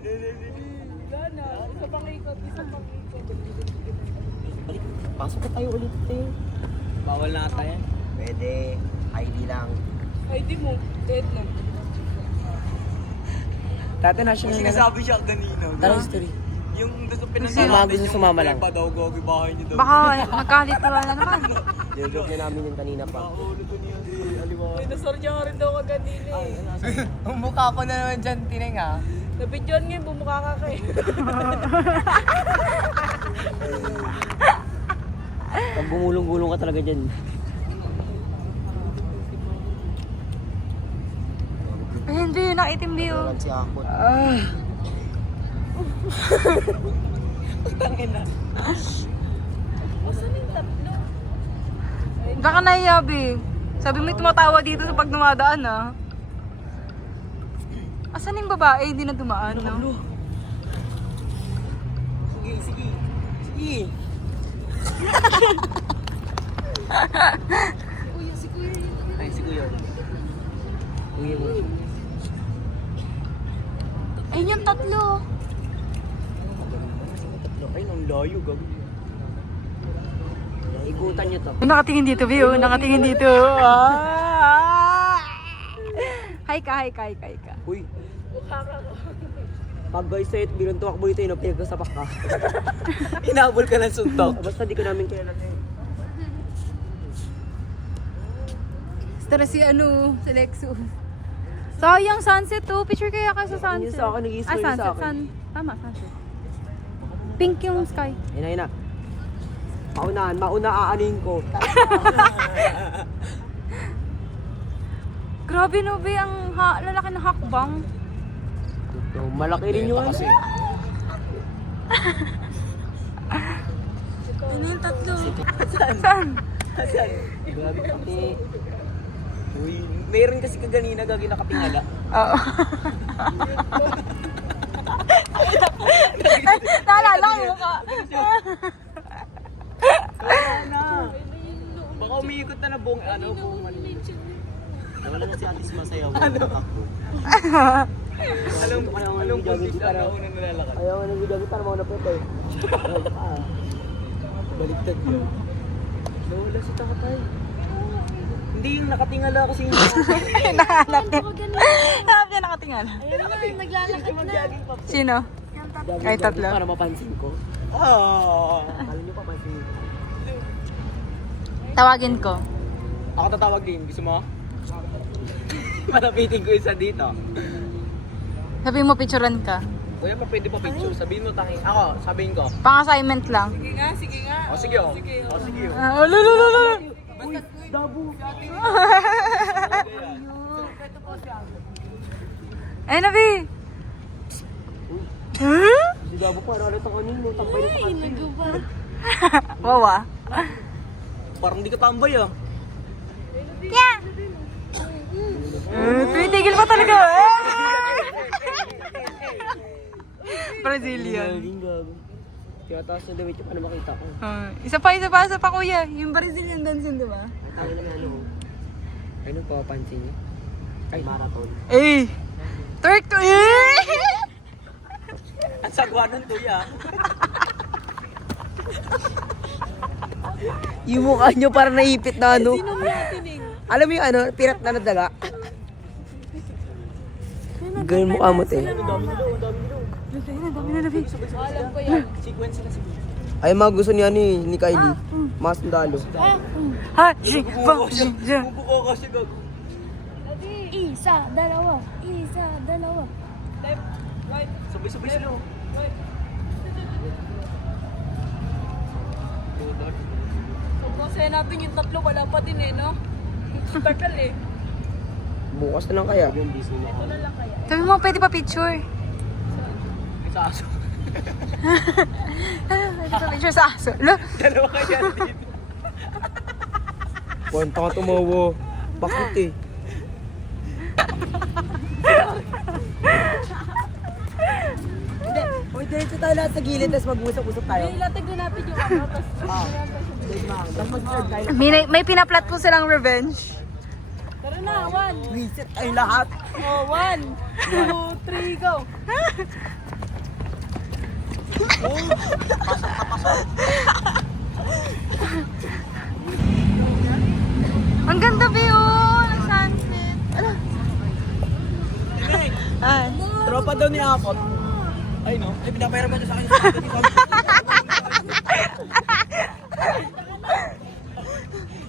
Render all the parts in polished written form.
Wala na. Isa pang ikot. Balik, pasok na tayo ulit eh. Bawal na ata yan. Pwede, ID lang. Ay, di mo. Dead na. Dati national Kasi na. nasabi siya kanina. Tara history. Yung gusto Mga pinag gusto sumama lang. Pa daw, gogi bahay niyo daw. Baka magkalit na naman. Joke na namin yung kanina pa. Ulo ko niya. Aliwa. Ay, nasarja ka rin daw kaganina eh. Ang mukha ko na naman dyan, tineng ha. Nabidyon ngayon, bumukha ka kay. Pag gumulong-gulong ka talaga dyan. Ayun, Bi, nakitim, Bi. Wala si Akot. Tangin na. Asan yung tatlo? Baka nahiya, Bi. Sabi mo tumatawa dito sa pag dumadaan, ah. Asan yung babae? Hindi na dumaan, no? Sige, sige. Sige. Si Kuya yun. Ay, si Kuya. Kuya mo. Ayun yung tatlo. Ay, ang layo, gabi. Ikutan nyo to. Nakatingin dito, Bi. Oh. Nakatingin dito. Ah! Hi ka. Uy. Pag guys sa'yo, bilang tumakbo dito yun, pinagkasapak ka. Inabol ka ng suntok. Basta di ko namin kilala sa'yo. Tara si si Lexus. Sayang sunset, oh. Picture kaya ka sa sunset. Yun sa akin, nag-i-story sa sunset. akin. Tama, sunset. Pink yung sky. Yun na. Mauna aanin ko. Grabe, no, Bi. Ang lalaki ng hakbang. So, malaki rin yun. Kasi. Ano yung tatlo? Saan? Grabe pati. Uy, meron kasi kaganina gagi nakatingala. Oo. Naalala ko yung mukha. Wala na. Baka umiikot na buong buong Wala na si Ate Sumasayaw. Ano? Anong buntis na unang nalalakad? Ayaw nga nang video para mauna po ito eh. Baliktad yun. Nawala si tatay. Hindi yung nakatingala kasi yung Nahanap niya. Nahanap niya nakatingala. Naglalakad na. Sino? Kahit tatlo. Para mapansin ko. Akala nyo papansin ko. Tawagin ko. Ako tatawag din. Gusto mo? Malapitin ko isa dito. Sabihin mo, picturean ka. Kuya, pwede pa picture. Sabihin mo tangi. Ako, sabihin ko. Pang-assignment lang. Sige nga, sige nga. O sige o. O sige o. Lulululu. Ayun na, Bi. Huh? Si Gabo pa, nalit ang kanino. Tambay na sa kanino. Wawa. Parang di ka tambay ah. Yeah. Tumitigil pa talaga. Brazilian. Galing Gabo. Kaya taas na damit yung paano makita ko. Isa pa, kuya. Yung Brazilian dancing, di ba? Ay, tayo lang ano. Ay, nung papapansin niyo? Ay, marathon. Eh! Twerk to eh! Ang sagwa ng tuya. Yung mukha nyo parang naipit na ano. Sinong natin eh. Alam mo yung ano, pirat na nadaga? Ganun mukha mo, te. Alam ko yan. Sequence na si Ay, mga gusto niya ni Kylie. Mga sundalo. Ha? Si, ba, si, si. Bubuko kasi gago. Isa, dalawa. Left, right, Sabay-sabay sila. right. Pag masaya natin yung tatlo, wala pa din eh, no? Tagal eh. Bukas na lang kaya. Ito na lang kaya. Sabi mo, pwede pa picture. May sa aso. Pwede pa picture sa aso. Lo? Dalawa kaya dito. Kwenta ka tumawa. Bakit eh? Hindi. Uy, dito tayo lahat sa gilid, tapos mag-usap-usap tayo. Ilatag na natin yung ano, tapos May pinaplat po silang revenge. tara na, 1. Reset tayo lahat. Oh, 1, 2, 3, go. Ang ganda ba yun? Ang sunset. Ano? Tropa daw ni Apot. Ay no, ay pinapayaran mo sa akin.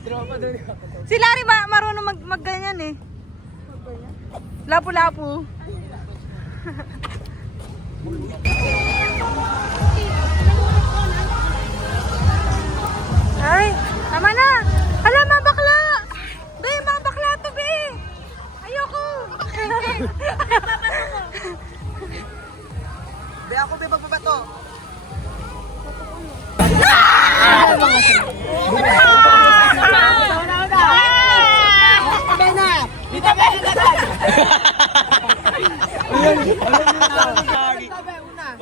Tropa daw ni Apot. Si Larry marunong magganyan eh. Lapu-lapu. Ay, tama na. Hala, mga bakla. Be, mga bakla to, be. Ayoko. Be, ako be, magbabato.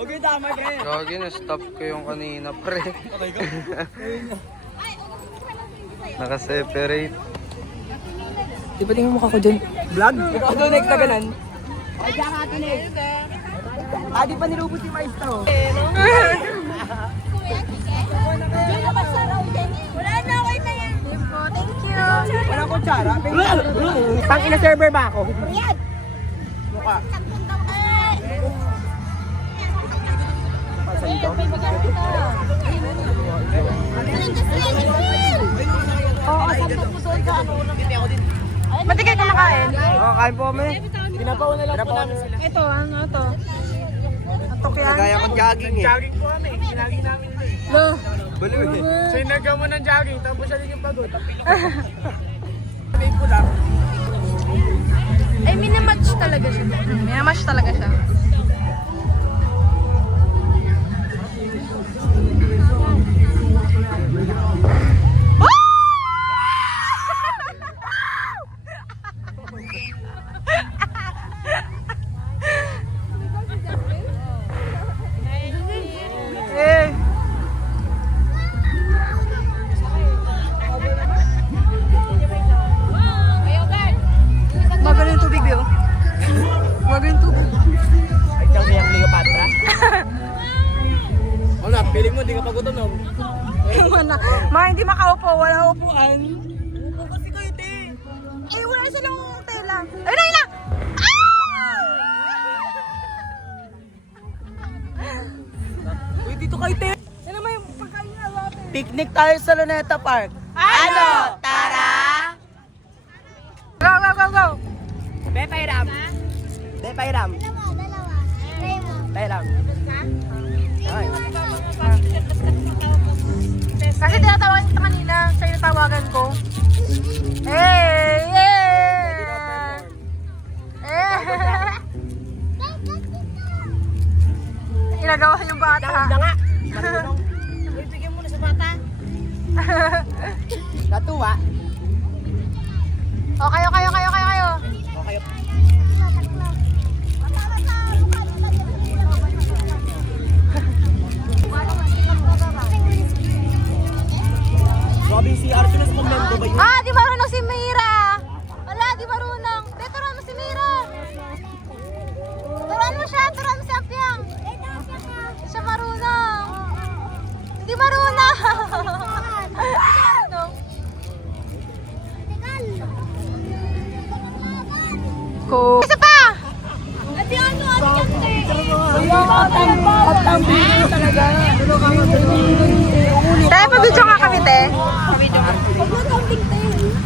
Okay, tama pre. Gagi, na-stop ko yung kanina, pre. Naka-separate. Di ba tingin mo ko dyan? Vlog? Ikaw doon, next na ganan. Di pa nilubos yung maestro. Wala na, okay na yan. Thank you. Walang kutsara. Pang ina-server ba ako? Mukha. Ba't di kayo kumakain? Oo, kain po kami. Pinapauna lang po namin sila. Ito, ano to? Atok yan. Kaya kong jogging eh. Jogging po kami. Ginagin namin ito eh. Lo. Baliw eh. So inagaw mo ng jogging, tapos siya yung pagod. Sabihin ko lang. Ay, minamatch talaga siya. Minamatch talaga siya. Eh. Magaling tubig, Bio. Magaling tubig. Ay, kang siyang Cleopatra. Ano, feeling mo, di ka pagutom. Hindi makaupo, wala upuan. Upo kasi kayo, te. Ay, wala silang tela. Ay, na! Uy, dito kayo, te. Ano naman yung pagkain na natin? Picnic tayo sa Luneta Park. Ano? Tara! Go, go, go, go! Be, pairam. Be, pairam. Pairam. Ay. Kasi tinatawagan kita kanina, siya yung tawagan ko. Hey! Yeah! Inagawan yung bata. nga. Bigyan mo na sa bata. Natuwa. O, kayo. Okay. Grabe si Arthur sa komento ba yun? Ah, di marunong si Mira! Wala, di marunong. Be, turuan mo si Mira! Turuan mo si Apyang! Siya marunong! Hindi marunong! Marunong. Ko. Isa pa! Ate, ano yan, te? Pagtambili talaga. Tayo pa video nga kami, te.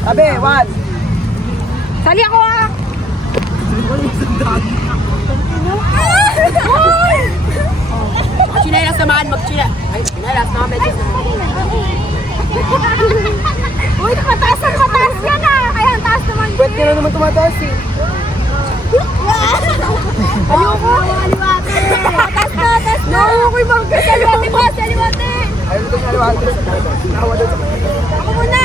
Sabi, one. Sali ako ah! Chinelas naman, mag-chinelas. Ay, chinelas naman, medyo Uy, mataas yan ah! Kaya ang taas naman. Ba't ka na naman tumataas eh? Ayoko! Taas na! Ayoko yung mga saliwate mo! Saliwate! Ayaw nito sa aliwag. Nakawa doon sa mga. Ako muna!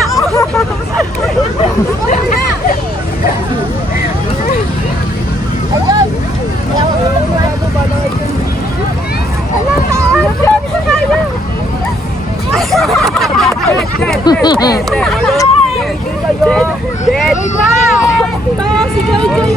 Si Joy Joy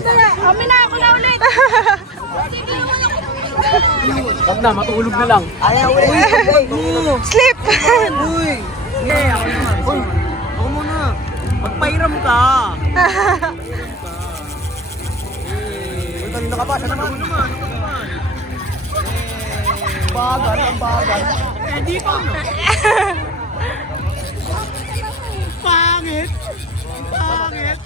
Kami na ako na ulit. Wag na, matulog na lang. Ayaw, Sleep! Uy! Ako muna. Magpairam ka. Uy, kanina ka pa. Sana naman. Ang bagal. Eh, di pa. Pangit. Pangit.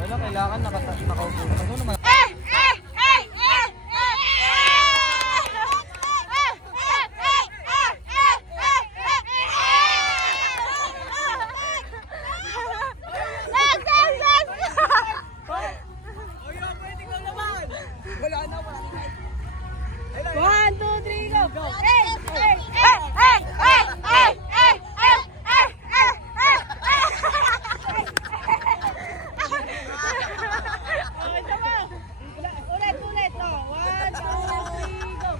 Wala, kailangan nakaupo. Ano naman? One, two, three, go! Go! Ulit, no? One, two, three, go!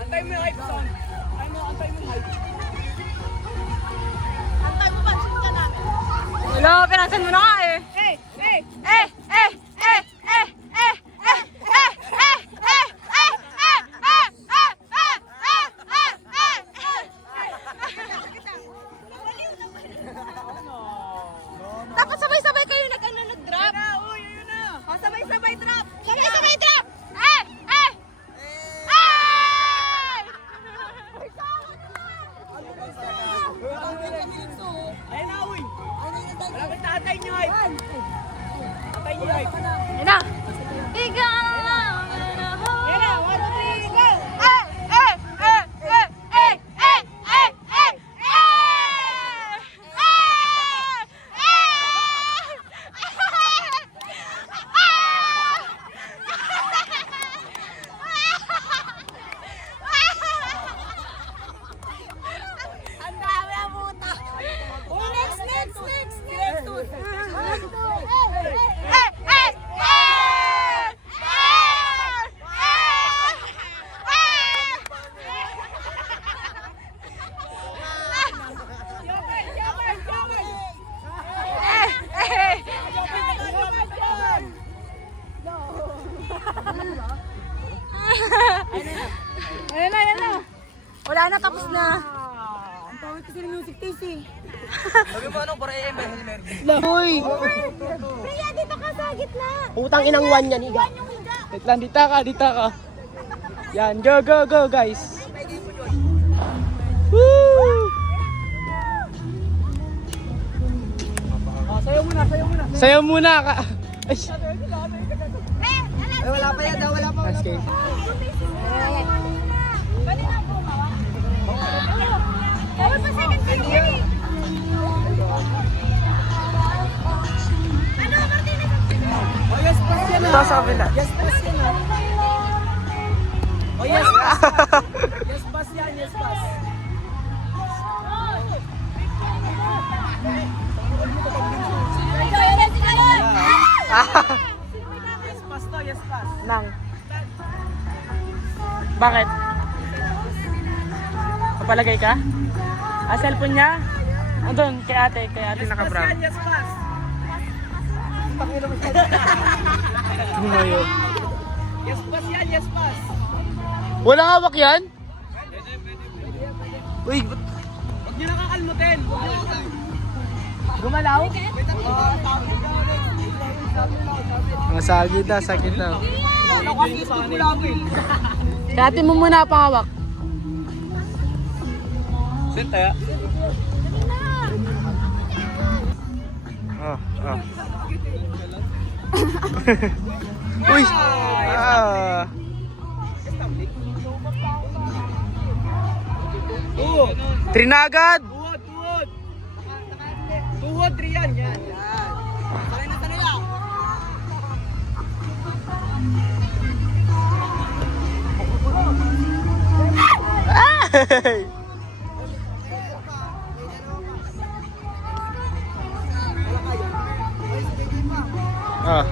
Antay mo yung hype song. Antay mo yung hype. Antay mo ba? Shoot ka namin. Wala, pinansan mo na nga eh. Tapos sabay-sabay kayo nag-drop. Sabay-sabay drop! Sabay-sabay drop! Ayun na, uy. Malapit na atay niyo, hype. Atay niyo, hype. Yan na! Ikaw lang Yan na, one, two, three, go! Ang dami ang buta! Oh, next! Ayan na. Wala na, tapos na. Ang pangit kasi ng music taste eh. Sabi mo ano, para i-embel, Mervin. Uy! Kaya dito ka sa gitna! Putang inang one yan, higa. Wait lang, dita ka. Yan, go, guys. Woo! Sayaw muna ka. Ay, Ay, wala pa yan, wala pa. okay. Pwede na po, mawa? Dapat pa second time yan eh! Ano, Martinez? Oh, yes, pass yan Ito sa kabila. Yes, pass yan ah. Oh, yes, pass. Yes, pass yan, yes, pass. Yes, pass to, yes, pass. Nang. Bakit? Papalagay ka? Cellphone niya? Andun, kay ate naka-brown. Yes, pass. Tumayo. Yes, pass yan, yes, pass. Wala hawak yan? Uy, huwag niyo nakakalmutin. Gumalaw? Sakit na. Dati mo muna pahawak. Sit tayo. Uy! Trinagad! Tuhod, Rian. Yan. Sakay na kanila. Ah.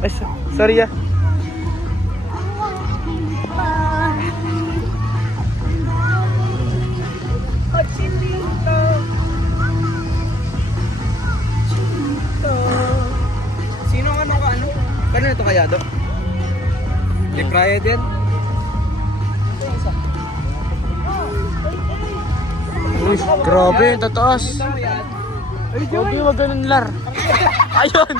Ay, sorry ah. Sino ang ano ka ano? Kanina ito kaya do? Di Praya din? Uy, grabe, ang tataas. Grabe, wag ganun lar. Ayun.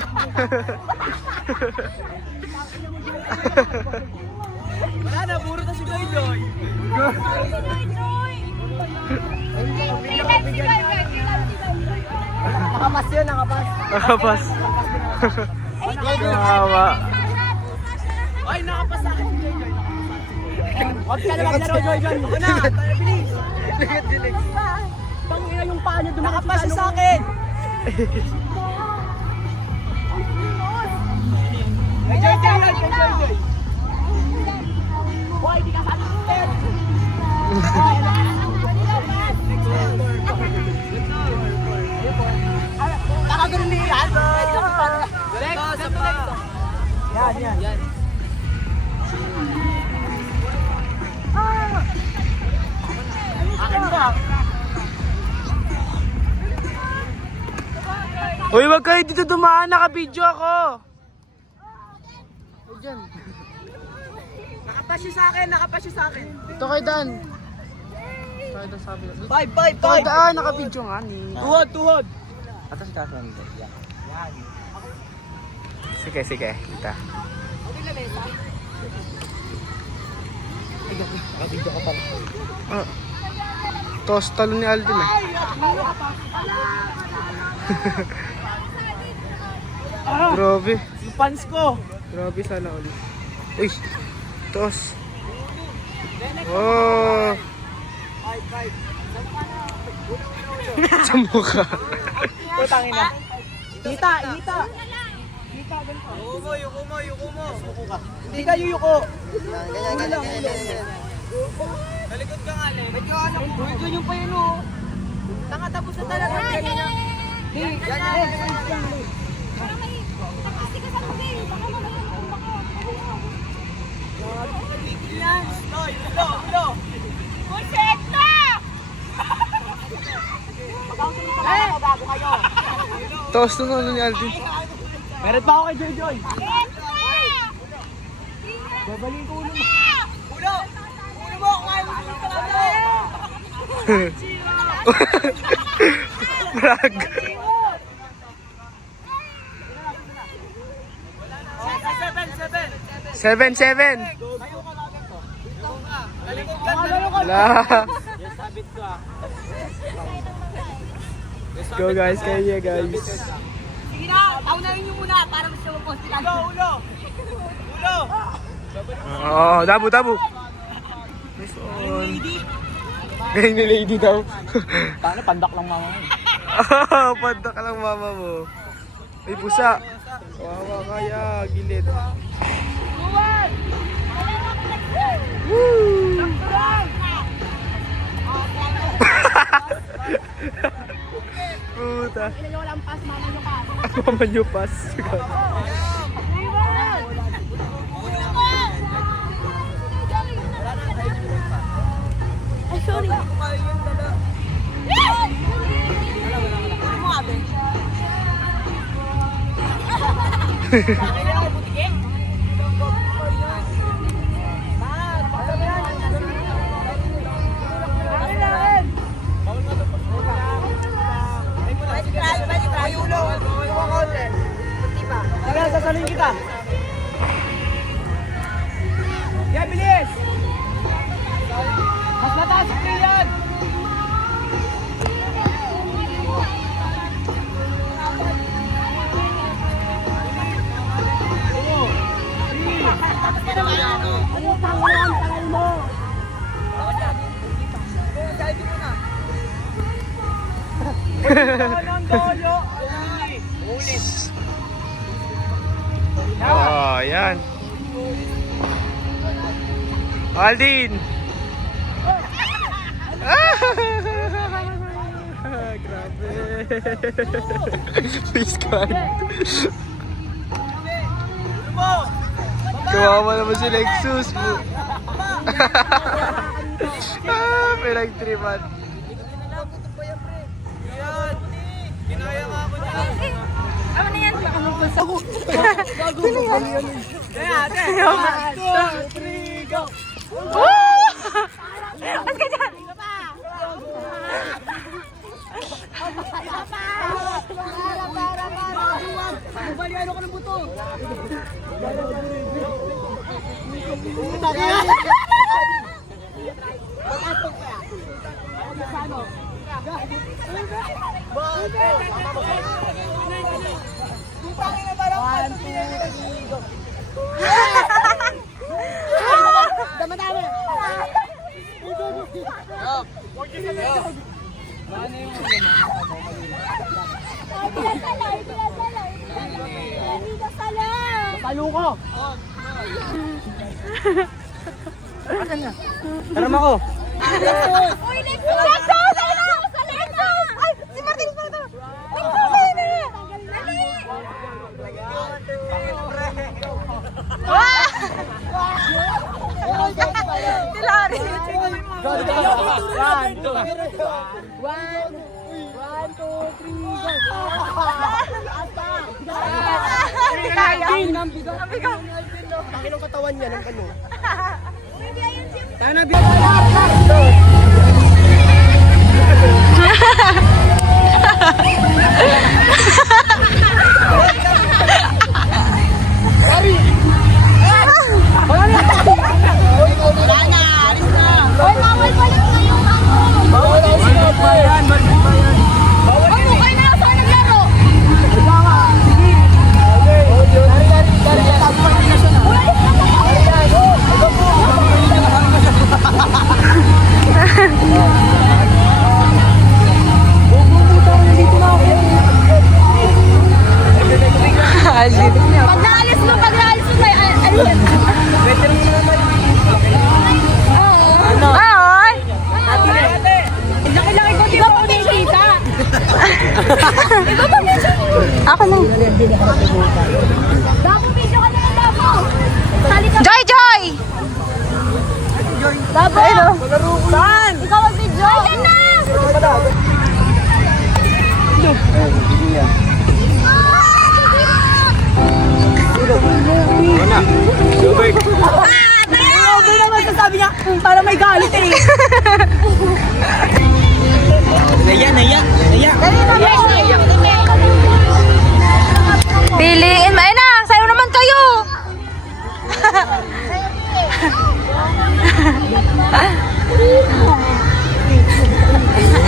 Wala na, puro na si Joy Joy. Nakapas yun, nakapas. Nakapas. Kawawa. Ay, nakapas sa akin, Joy Joy. Huwag ka na maglaro, Joy Joy. Ako na, bilis. Dilig. Pangina yung paa niya, nakapas siya sa akin. Ay, Joy Joy, Joy Joy. Hoy, di ka sa akin. Nakagano ni Aldo. Yan. Akin ba? Uy, wag kayo dito dumaan, naka-video ako. Nakapas siya sa akin. Ito kay Dan. Kay Dan sabi. Five. Ito kay Dan, naka-video nga ni. Tuhod. Atas si Tasman. Sige, kita. Ah. Tos talo ni Alvin eh. Grabe. Yung pants ko. Grabe sana ulit. Uy, tos. Oh. Sa mukha. Putangin na. Hita. Yuko mo. Hindi ka yuyuko. Ganyan. Talikod ka nga, Le. Medyo ano, medyo yung pa yun, oh. Tanga, tapos na talaga. Ganyan. Ulo. Bago kayo. Tos to ano ni Alvin. Meron pa ako kay Joy Joy. Babaling ko ulo mo. Ulo mo, kaya mo ulo talaga. Brag. 7-7. Wala. Let's go guys, kaya guys. Sige na, paunahin nyo muna para mas lumapos sila. Ulo. Oh, dabo. Nice one. Galing ni lady daw. Paano pandak lang mama mo? Panta ka lang mama mo. May pusa. Wawa kaya, gilid. Woo! Puta. Mama nyo pas. Ay, sorry. Tara, sasalin kita. Yan, bilis! Mas mataas si Priyan! Oh, yan. Aldin! Grabe. Face card. Kawawa naman si Lexus. Pinagtripan. Ano na yan? Mas ka dyan! Baliano ko ng buto. Talo ko. Tarama ko. Uy, Lexus! Ay, si Martin pa ito! Lexus, ayun na! Dali! Si Larry! Hindi kaya. Pakinong katawan niya ng ano. Hoy, bawal balik na yung Hoy, mukhay na ako naglaro! Pag naalis mo, may ano yan? Ay! Laki-laki ko, di ba po nakikita? Ikaw pa medyo. Ako na. Damo, video ka na ng Damo. Joy, Joy! Damo! Saan? Ikaw ang video. Ay, yan na! Grabe naman sasabi niya, para may galit eh. Naya. Piliin mo. Ayun na! Sayo naman kayo!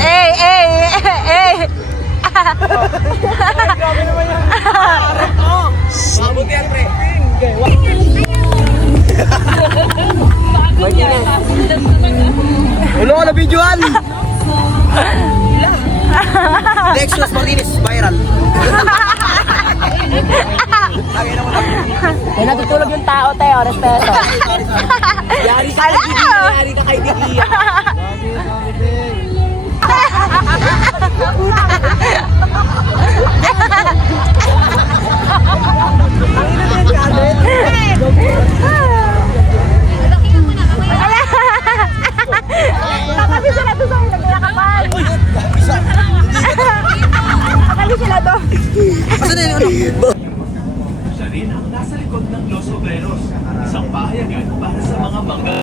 Eh! Grabe naman yan. Harap mo. Mabot yan, pre. Ulo ko na videoan. Lexus Martinez viral. May natutulog yung tao, Teo. Respeto. Yari ka kay Didiya. Yari ka kay Didiya. Kakabi sila to sa'yo, nagkakapal. Kakabi sila to. Asa na yun? Siya rin ang nasa likod ng Los Obreros, isang pahayagan para sa mga mangga.